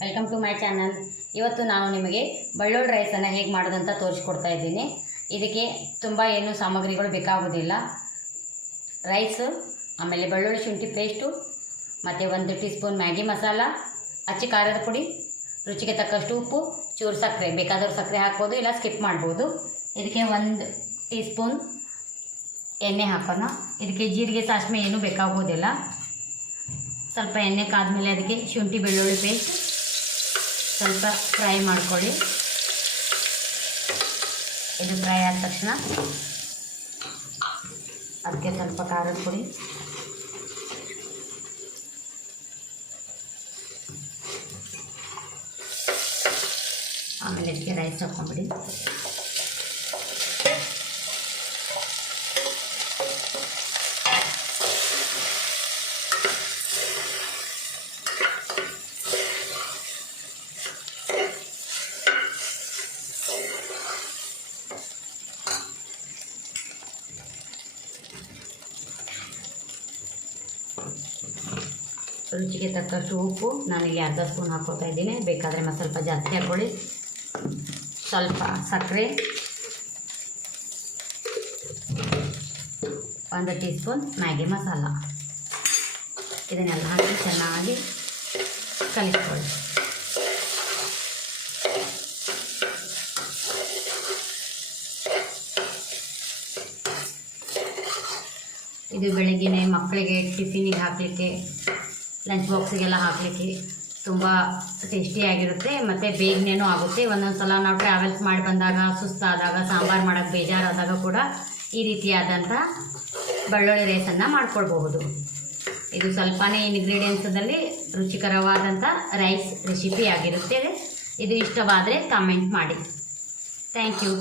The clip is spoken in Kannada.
Welcome to my channel. ಇವತ್ತು ನಾನು ನಿಮಗೆ ಬೆಳ್ಳುಳ್ಳಿ ರೈಸನ್ನು ಹೇಗೆ ಮಾಡೋದಂತ ತೋರಿಸ್ಕೊಡ್ತಾ ಇದ್ದೀನಿ. ಇದಕ್ಕೆ ತುಂಬ ಏನು ಸಾಮಗ್ರಿಗಳು ಬೇಕಾಗೋದಿಲ್ಲ. ರೈಸು, ಆಮೇಲೆ ಬೆಳ್ಳುಳ್ಳಿ ಶುಂಠಿ ಪೇಸ್ಟು, ಮತ್ತು 1 ಟೀ ಸ್ಪೂನ್ ಮ್ಯಾಗಿ ಮಸಾಲ, ಅಚ್ಚ ಖಾರದ ಪುಡಿ, ರುಚಿಗೆ ತಕ್ಕಷ್ಟು ಉಪ್ಪು, ಚೂರು ಸಕ್ಕರೆ, ಬೇಕಾದವ್ರು ಸಕ್ಕರೆ ಹಾಕ್ಬೋದು, ಇಲ್ಲ ಸ್ಕಿಪ್ ಮಾಡ್ಬೋದು. ಇದಕ್ಕೆ 1 ಟೀ ಸ್ಪೂನ್ ಎಣ್ಣೆ ಹಾಕೋಣ. ಇದಕ್ಕೆ ಜೀರಿಗೆ ಸಾಸಿವೆ ಏನೂ ಬೇಕಾಗೋದಿಲ್ಲ. ಸ್ವಲ್ಪ ಎಣ್ಣೆ ಕಾದ್ಮೇಲೆ ಅದಕ್ಕೆ ಶುಂಠಿ ಬೆಳ್ಳುಳ್ಳಿ ಪೇಸ್ಟ್ ಸ್ವಲ್ಪ ಫ್ರೈ ಮಾಡ್ಕೊಳ್ಳಿ. ಇದು ಫ್ರೈ ಆದ ತಕ್ಷಣ ಅದಕ್ಕೆ ಸ್ವಲ್ಪ ಖಾರದ ಪುಡಿ, ಆಮೇಲೆ ಇದಕ್ಕೆ ರೈಸ್ ಹಾಕ್ಕೊಂಬಿಡಿ. ರುಚಿಗೆ ತಕ್ಕಷ್ಟು ಉಪ್ಪು, ನಾನಿಲ್ಲಿ ಅರ್ಧ ಸ್ಪೂನ್ ಹಾಕ್ಕೊಳ್ತಾ ಇದ್ದೀನಿ. ಬೇಕಾದರೆ ಮತ್ತು ಸ್ವಲ್ಪ ಜಾಸ್ತಿ ಹಾಕ್ಕೊಳ್ಳಿ. ಸ್ವಲ್ಪ ಸಕ್ಕರೆ, 1 ಟೀ ಸ್ಪೂನ್ ಮ್ಯಾಗಿ ಮಸಾಲ, ಇದನ್ನೆಲ್ಲ ಹಾಕಿ ಚೆನ್ನಾಗಿ ಕಲಿಸ್ಕೊಳ್ಳಿ. ಇದು ಬೆಳಗ್ಗೆನೇ ಮಕ್ಕಳಿಗೆ ಟಿಫಿನಿಗೆ ಹಾಕಲಿಕ್ಕೆ, ಲಂಚ್ ಬಾಕ್ಸಿಗೆಲ್ಲ ಹಾಕಲಿಕ್ಕೆ ತುಂಬ ಟೇಸ್ಟಿಯಾಗಿರುತ್ತೆ ಮತ್ತು ಬೇಗನೇನೂ ಆಗುತ್ತೆ. ಒಂದೊಂದು ಸಲ ನಾವು ಟ್ರಾವೆಲ್ಸ್ ಮಾಡಿ ಬಂದಾಗ, ಸುಸ್ತಾದಾಗ, ಸಾಂಬಾರು ಮಾಡೋಕ್ಕೆ ಬೇಜಾರಾದಾಗ ಕೂಡ ಈ ರೀತಿಯಾದಂಥ ಬೆಳ್ಳುಳ್ಳಿ ರೈಸನ್ನು ಮಾಡ್ಕೊಳ್ಬಹುದು. ಇದು ಸ್ವಲ್ಪನೇ ಇಂಗ್ರೀಡಿಯೆಂಟ್ಸಲ್ಲಿ ರುಚಿಕರವಾದಂಥ ರೈಸ್ ರೆಸಿಪಿ ಆಗಿರುತ್ತೆ. ಇದು ಇಷ್ಟವಾದರೆ ಕಾಮೆಂಟ್ ಮಾಡಿ. Thank you.